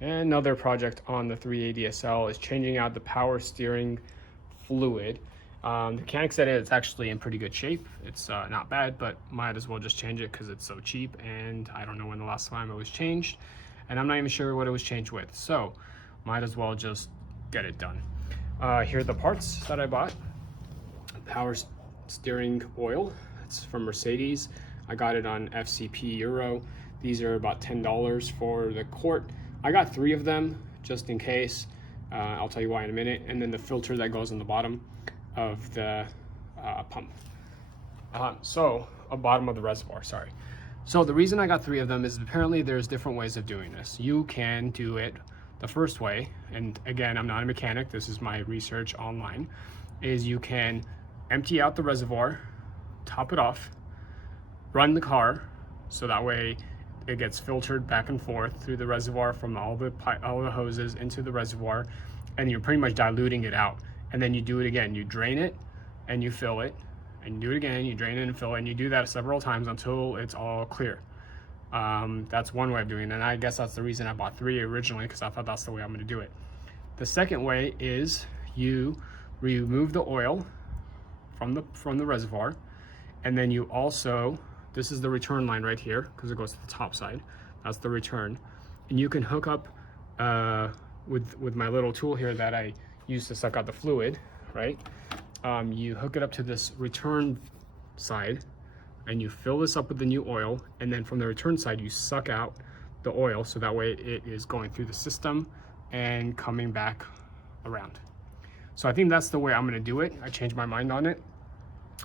And another project on the 380SL is changing out the power steering fluid. The mechanic said it's actually in pretty good shape. It's not bad, but might as well just change it because it's so cheap, and I don't know when the last time it was changed, and I'm not even sure what it was changed with, so might as well just get it done. Here are the parts that I bought. Power steering oil. It's from Mercedes. I got it on FCP Euro. These are about $10 for the quart. I got 3 of them just in case. I'll tell you why in a minute. And then the filter that goes on the bottom of the pump. Bottom of the reservoir, sorry. So the reason I got 3 of them is apparently there's different ways of doing this. You can do it the first way, and again, I'm not a mechanic, this is my research online, is you can empty out the reservoir, top it off, run the car, so that way it gets filtered back and forth through the reservoir from all the hoses into the reservoir, and you're pretty much diluting it out. And then you do it again, you drain it and you fill it, and you do it again, you drain it and fill it, and you do that several times until it's all clear. That's one way of doing it, and I guess that's the reason I bought 3 originally, because I thought that's the way I'm going to do it. The second way is you remove the oil from the reservoir, and then you also, this is the return line right here because it goes to the top side, that's the return, and you can hook up with my little tool here that I use to suck out the fluid, right? You hook it up to this return side, and you fill this up with the new oil, and then from the return side you suck out the oil, so that way it is going through the system and coming back around. So I think that's the way I'm going to do it. I changed my mind on it,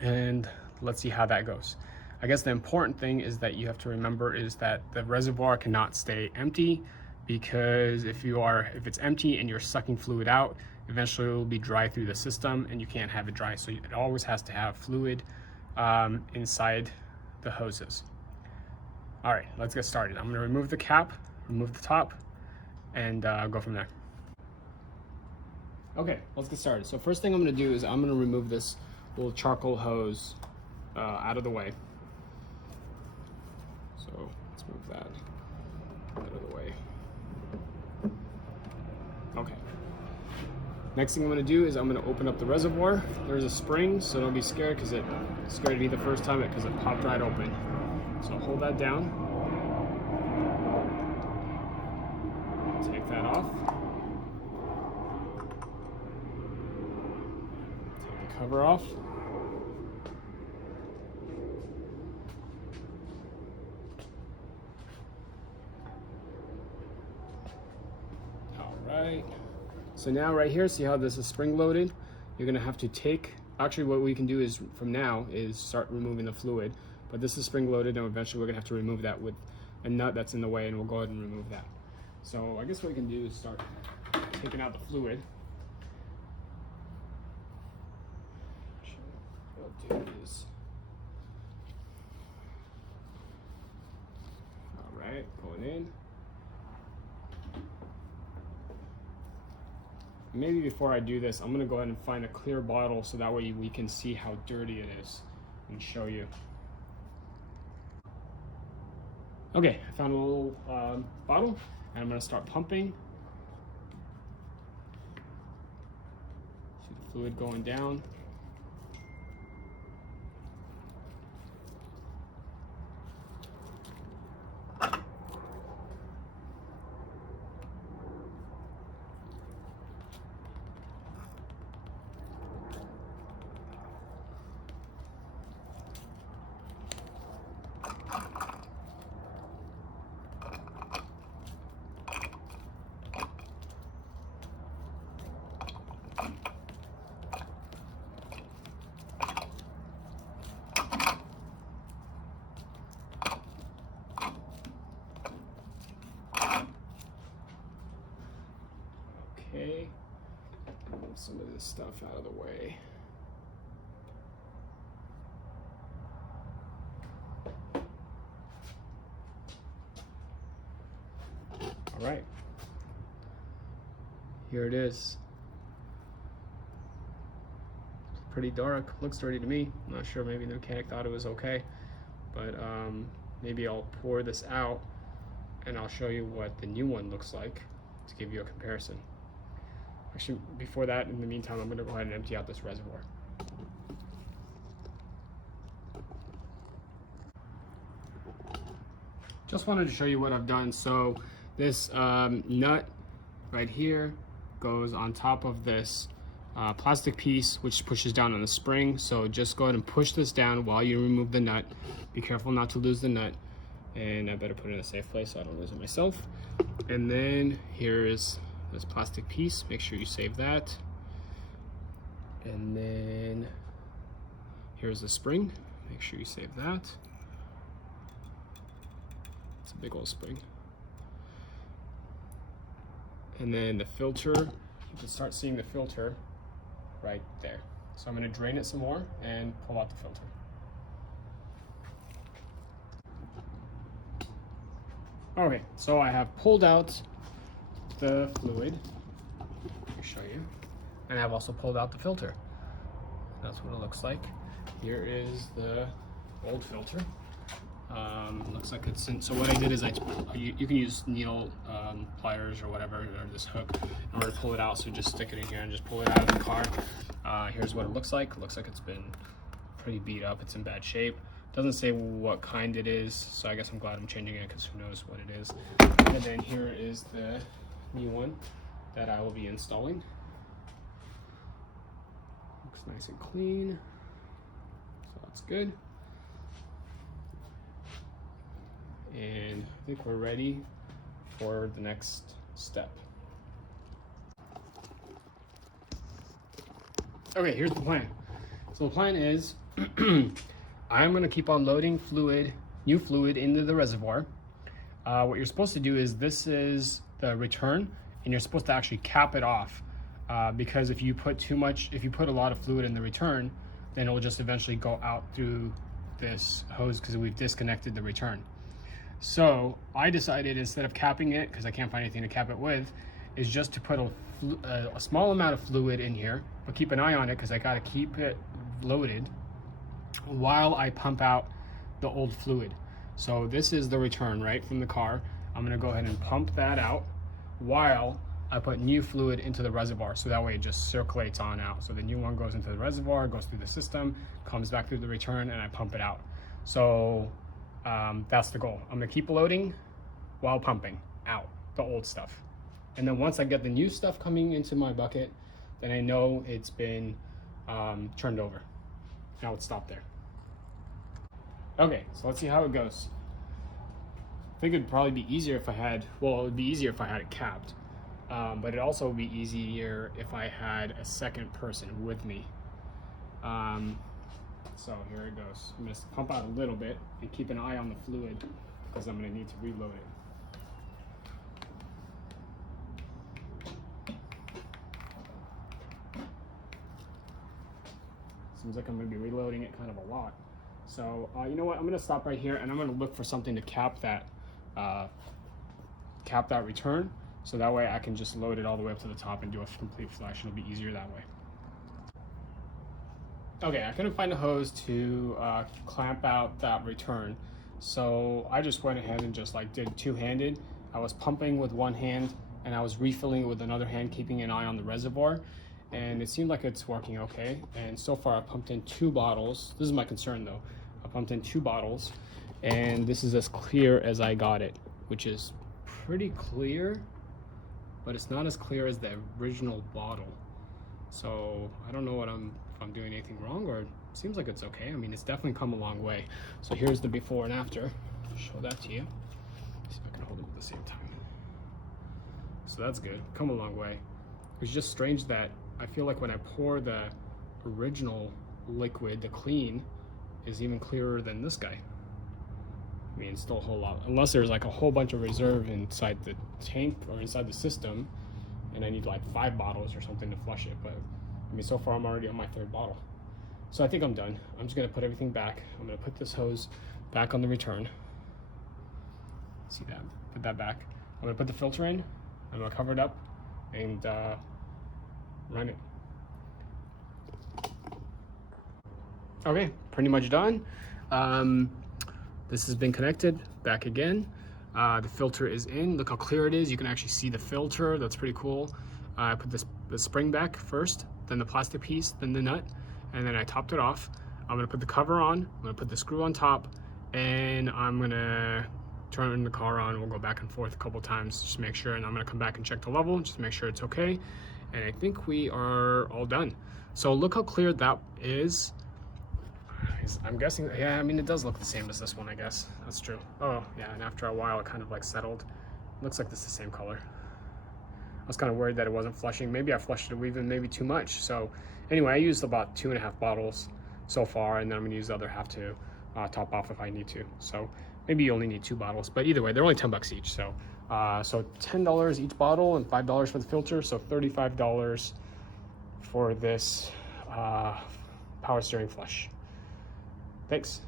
and let's see how that goes. I guess the important thing is that you have to remember is that the reservoir cannot stay empty, because if it's empty and you're sucking fluid out, eventually it will be dry through the system and you can't have it dry. So it always has to have fluid inside the hoses. All right, let's get started. I'm going to remove the cap, remove the top, and go from there. Okay, let's get started. So first thing I'm going to do is I'm going to remove this little charcoal hose out of the way. So let's move that out of the way. Okay. Next thing I'm going to do is I'm going to open up the reservoir. There's a spring, so don't be scared, because it scared me the first time because it popped right open. So I'll hold that down. Take that off. Take the cover off. Right. So now right here, see how this is spring loaded? You're gonna have to take, actually what we can do is from now is start removing the fluid, but this is spring loaded, and eventually we're gonna have to remove that with a nut that's in the way, and we'll go ahead and remove that. So I guess what we can do is start taking out the fluid. What I'll do is, all right, going in. Maybe before I do this, I'm gonna go ahead and find a clear bottle so that way we can see how dirty it is and show you. Okay, I found a little bottle, and I'm gonna start pumping. See the fluid going down. Okay, move some of this stuff out of the way. All right, here it is. Pretty dark, looks dirty to me. I'm not sure, maybe the mechanic thought it was okay, but maybe I'll pour this out and I'll show you what the new one looks like. to give you a comparison. Actually, before that, in the meantime, I'm going to go ahead and empty out this reservoir. Just wanted to show you what I've done. So this nut right here goes on top of this plastic piece, which pushes down on the spring. So just go ahead and push this down while you remove the nut. Be careful not to lose the nut. And I better put it in a safe place so I don't lose it myself. And then here is this plastic piece. Make sure you save that. And then here's the spring. Make sure you save that. It's a big old spring. And then the filter, you can start seeing the filter right there. So I'm going to drain it some more and pull out the filter. Okay, so I have pulled out the fluid. Let me show you. And I've also pulled out the filter. That's what it looks like. Here is the old filter. Looks like it's in, so what I did is you can use needle pliers or whatever, or this hook in order to pull it out. So just stick it in here and just pull it out of the car. Here's what it looks like. It looks like it's been pretty beat up. It's in bad shape. Doesn't say what kind it is, so I guess I'm glad I'm changing it because who knows what it is. And then here is the new one that I will be installing. Looks nice and clean, so that's good. And I think we're ready for the next step. Okay, here's the plan. So the plan is I'm gonna keep on loading new fluid into the reservoir. What you're supposed to do is, this is the return, and you're supposed to actually cap it off because if you put a lot of fluid in the return, then it will just eventually go out through this hose because we've disconnected the return. So I decided, instead of capping it, because I can't find anything to cap it with, is just to put a small amount of fluid in here, but keep an eye on it because I gotta keep it loaded while I pump out the old fluid. So this is the return right from the car. I'm gonna go ahead and pump that out while I put new fluid into the reservoir, so that way it just circulates on out. So the new one goes into the reservoir, goes through the system, comes back through the return, and I pump it out. So that's the goal. I'm gonna keep loading while pumping out the old stuff. And then once I get the new stuff coming into my bucket, then I know it's been turned over. Now let's stop there. Okay, so let's see how it goes. I think it'd probably be easier if I had, well, it would be easier if I had it capped. But it also would be easier if I had a second person with me. So here it goes. I'm gonna pump out a little bit and keep an eye on the fluid because I'm gonna need to reload it. Seems like I'm gonna be reloading it kind of a lot. So you know what, I'm gonna stop right here and I'm gonna look for something to cap that return, so that way I can just load it all the way up to the top and do a complete flush. It'll be easier that way. Okay, I couldn't find a hose to clamp out that return, so I just went ahead and just did two-handed. I was pumping with one hand and I was refilling it with another hand, keeping an eye on the reservoir, and it seemed like it's working okay. And so far I pumped in 2 bottles. This is my concern though. I pumped in 2 bottles and this is as clear as I got it, which is pretty clear, but it's not as clear as the original bottle. So I don't know if I'm doing anything wrong, or it seems like it's okay. I mean, it's definitely come a long way. So here's the before and after. I'll show that to you. See if I can hold it at the same time. So that's good, come a long way. It's just strange that I feel like when I pour the original liquid, the clean is even clearer than this guy. I mean, it's still a whole lot, unless there's a whole bunch of reserve inside the tank or inside the system, and I need 5 bottles or something to flush it. But I mean, so far I'm already on my 3rd bottle. So I think I'm done. I'm just gonna put everything back. I'm gonna put this hose back on the return. See that? Put that back. I'm gonna put the filter in. I'm gonna cover it up and run it. Okay, pretty much done. This has been connected back again. The filter is in. Look how clear it is. You can actually see the filter. That's pretty cool. I put the spring back first, then the plastic piece, then the nut, and then I topped it off. I'm gonna put the cover on, I'm gonna put the screw on top, and I'm gonna turn the car on. We'll go back and forth a couple times just to make sure, and I'm gonna come back and check the level just to make sure it's okay. And I think we are all done. So look how clear that is. I'm guessing, yeah, I mean, it does look the same as this one, I guess. That's true. Oh, yeah, and after a while, it kind of like settled. Looks like this is the same color. I was kind of worried that it wasn't flushing. Maybe I flushed it even maybe too much. So anyway, I used about 2.5 bottles so far, and then I'm gonna use the other half to top off if I need to. So maybe you only need 2 bottles, but either way, they're only 10 bucks each. So so $10 each bottle and $5 for the filter. So $35 for this power steering flush. Thanks.